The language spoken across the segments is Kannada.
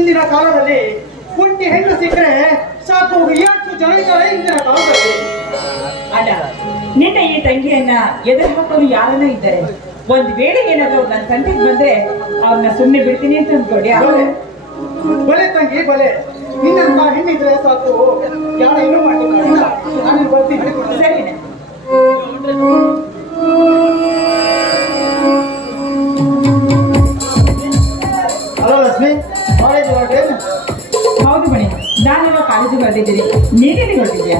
ಇಂದಿನ ಕಾಲದಲ್ಲಿ ಕುಂಟಿ ಹೆಣ್ಣು ಸಿಕ್ಕರೆ ಸಾಕು 8 ಜನ ಇದ್ದಾರೆ ಇಂದಿನ ಕಾಲದಲ್ಲಿ. ಅಲ್ಲ, ನಿನ್ನ ಈ ತಂಗಿಯನ್ನ ಎದುರು ಹಾಕೋರು ಯಾರನ್ನ ಇದ್ದಾರೆ. ಒಂದ್ ವೇಳೆ ಏನಾದ್ರು ನನ್ನ ತಂಟೆಗೆ ಬಂದ್ರೆ ಅವ್ರನ್ನ ಸುಮ್ಮನೆ ಬಿಡ್ತೀನಿ ಅಂತ ಅನ್ಕೊಂಡೆ. ಬಲೆ ತಂಗಿ ಬಲೆ, ನಿನ್ನ ಹೆಣ್ಣಿದ್ರೆ ಸಾಕು, ಯಾರ ಏನೂ ಮಾಡ್ತಿಲ್ಲ. ನಾನು ಬರ್ತೀನಿ. ಸರಿನಾ? ಹಲೋ ಲಕ್ಷ್ಮಿ, ಕಾಲೇಜ್ ಹೊರಟೇನು? ಹೌದು ಬಣಿ, ನಾನು ಕಾಲೇಜಿಗೆ ಬರ್ತಿದ್ದೀನಿ. ನೀನೇನು ಹೊರಟಿದ್ಯಾ?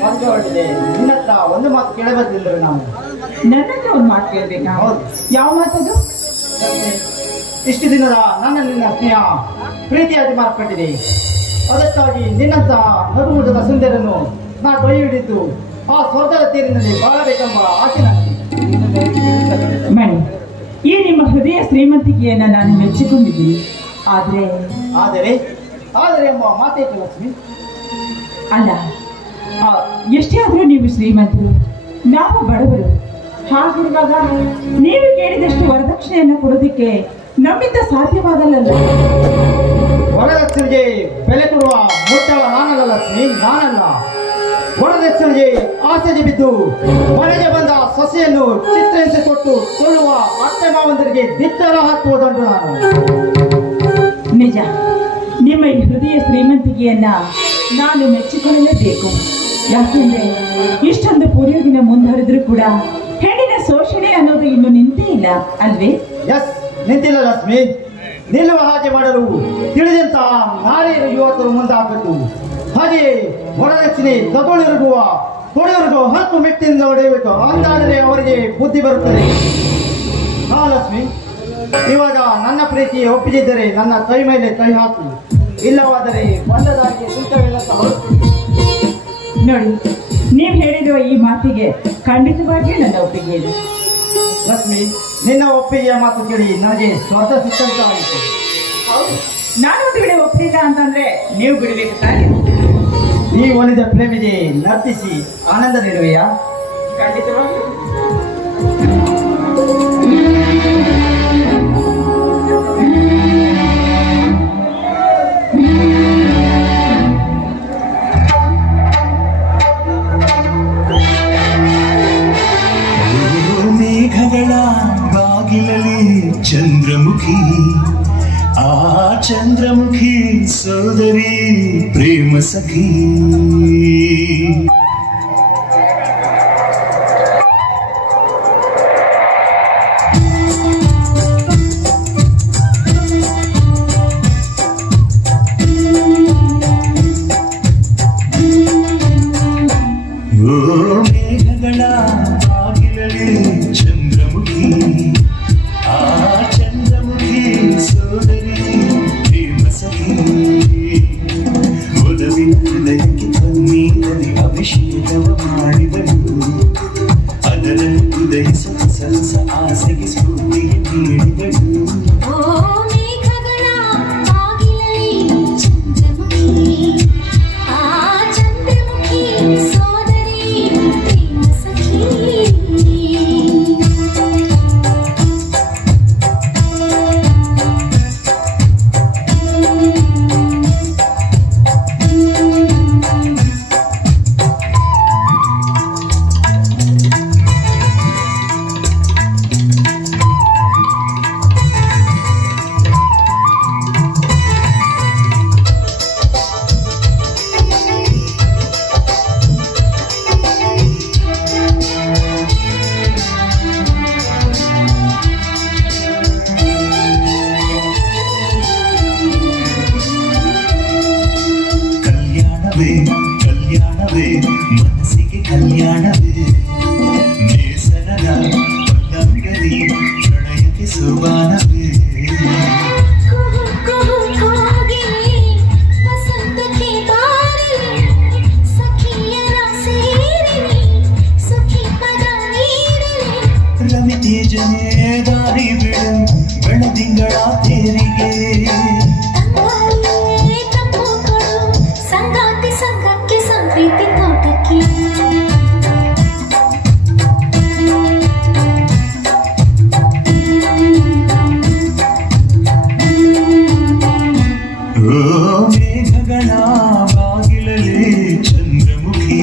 ಕಾಲೇಜ್ ಹೊರಟಿದೆ. ನಿನ್ನ ಹತ್ರ ಒಂದು ಮಾತು ಕೇಳಬೇಕಿಲ್ಲ. ನಾವು ನನ್ನ ಹತ್ರ ಒಂದು ಮಾತು ಕೇಳ್ಬೇಕಾ? ಹೌದು. ಯಾವ ಮಾತದು? ಇಷ್ಟು ದಿನದ ನನ್ನ ನಿನ್ನ ಸ್ನೇಹ ಪ್ರೀತಿಯಾಗಿ ಮಾರ್ಪಟ್ಟಿದೆ. ಅದಕ್ಕಾಗಿ ನಿನ್ನಂತ ನಡುವುದದ ಸುಂದರನು ನಾ ಕೈ ಹಿಡಿದು ಆ ಸ್ವರ್ಗದ ತೀರಿನಲ್ಲಿ ಬಾಳಬೇಕೆಂಬ ಆಸೆ ನನಗೆ. ಮಣಿ, ಈ ನಿಮ್ಮ ಹೃದಯ ಶ್ರೀಮಂತಿಕೆಯನ್ನ ನಾನು ಮೆಚ್ಚಿಕೊಂಡಿದ್ದೀನಿ. ಆದರೆ ಆದರೆ ಎಂಬ ಮಾತೇಕೆ ಲಕ್ಷ್ಮಿ? ಅಲ್ಲ, ಎಷ್ಟೇ ಆದರೂ ನೀವು ಶ್ರೀಮಂತರು, ನಾವು ಬಡವರು. ಹಾಗಿರುವಾಗ ನೀವು ಕೇಳಿದಷ್ಟು ವರದಕ್ಷಿಣೆಯನ್ನು ಕೊಡೋದಕ್ಕೆ ನಮ್ಮಿಂದ ಸಾಧ್ಯವಾಗಲ್ಲ. ವರದಕ್ಷಿಣೆಗೆ ಬೆಲೆ ಕೊಡುವ ಮುಟ್ಟಳ ನಾನಲ್ಲ ಲಕ್ಷ್ಮಿ, ನಾನಲ್ಲ. ವರದಕ್ಷಿಣೆಗೆ ಆಸೆಗೆ ಬಿದ್ದು ಮನೆಗೆ ಬಂದ ಸೊಸೆಯನ್ನು ಚಿತ್ರಹಿಂಸೆ ಕೊಟ್ಟು ಕೊಳ್ಳುವ ಅತ್ತೆ ಮಾವಂದರಿಗೆ ದಿಟ್ಟರ ಹಾಕುವುದಂಟು ನಾನು. ನಿಜ, ನಿಮ್ಮ ಈ ಹೃದಯ ಶ್ರೀಮಂತಿಕೆಯನ್ನ ನಾನು ಮೆಚ್ಚಿಕೊಳ್ಳಲೇಬೇಕು. ಯಾಕೆಂದ್ರೆ ಇಷ್ಟೊಂದು ಪೂರ್ವಗಿನ ಮುಂದುವರೆದ್ರೂ ಕೂಡ ಹೆಣ್ಣಿನ ಶೋಷಣೆ ಅನ್ನೋದು ಇನ್ನು ನಿಂತೇ ಇಲ್ಲ ಅಲ್ವೇ? ಎಸ್, ನಿಂತಿಲ್ಲ ಲಕ್ಷ್ಮಿ. ನಿಲ್ಲುವ ಹಾಗೆ ಮಾಡಲು ತಿಳಿದಂತಹ ನಾರಿಯರು ಯುವಕರು ಮುಂದಾಗಬೇಕು. ಹಾಗೆಯೇ ವರದಕ್ಷಿಣೆ ತಗೊಳ್ಳಿರುವ ಕೊಡೆಯವರಿಗೂ ಹತ್ತು ಮೆಟ್ಟಿನಿಂದ ಹೊಡೆಯಬೇಕು. ಅಂದಾದರೆ ಅವರಿಗೆ ಬುದ್ಧಿ ಬರುತ್ತದೆ. ಹಾ ಲಕ್ಷ್ಮಿ, ಇವಾಗ ನನ್ನ ಪ್ರೀತಿ ಒಪ್ಪಿಸಿದ್ದರೆ ನನ್ನ ಕೈ ಮೇಲೆ ಕೈ ಹಾಕು, ಇಲ್ಲವಾದರೆ ಬಂದದಾಗಿ ಸೂಚವೆಲ್ಲ ನೋಡಿ, ನೀವು ಹೇಳಿರುವ ಈ ಮಾತಿಗೆ ಖಂಡಿತವಾಗಿಯೂ ನನ್ನ ಒಪ್ಪಿಗೆ ಇದೆ. ಲಕ್ಷ್ಮಿ, ನಿನ್ನ ಒಪ್ಪಿಗೆಯ ಮಾತು ಕೇಳಿ ನನಗೆ ಸ್ವರ್ಗ ಸಿಕ್ಕಂತಾಯಿತು. ನಾನು ಒಂದು ವೇಳೆ ಒಪ್ಪಿಲ್ಲ ಅಂತಂದ್ರೆ ನೀವು ಬಿಡಬೇಕು ತಾನೆ? ಈ ಒಲಿದ ಪ್ರೇಮಿಗೆ ನರ್ತಿಸಿ ಆನಂದ ನೀಡುವೆಯಾ? ಖಂಡಿತವಾಗಿ. ಮೇಘಗಳ ಬಾಗಿಲಲ್ಲಿ ಚಂದ್ರಮುಖಿ, ಆ ಚಂದ್ರಮುಖಿ ಸೋದರಿ ಪ್ರೇಮ ಸಖಿ. ಮೇಘಗಳ ಬಾಗಿಲಲ್ಲಿ ಚಂದ್ರಮುಖಿ, ಆ ಚಂದ್ರಮುಖಿ ಸೋದರಿ ಪ್ರೇಮ ಸಖಿ. ಒಲವಿನ ಹೃದಯಕ್ಕೆ ಪನ್ನೀರಲ್ಲಿ ಅಭಿಷೇಕವ ಮಾಡಿದಳು, ಅದರಲ್ಲಿ ಉದಯಿಸುವ ಸಹಸ ಆಸೆಗೆ ಸ್ಫೂರ್ತಿಗೆ ನೀಡಿದಳು. ಕಲ್ಯಾಣವೇ ಮನಸ್ಸಿಗೆ ಕಲ್ಯಾಣವೇ, ನೇಸರದ ಪಲ್ಲಂಗರಿ ಪ್ರಣಯಕ್ಕೆ ಸುಬಾನವೇ. ಮೇಘಗಳ ಬಾಗಿಲಲ್ಲಿ ಚಂದ್ರಮುಖಿ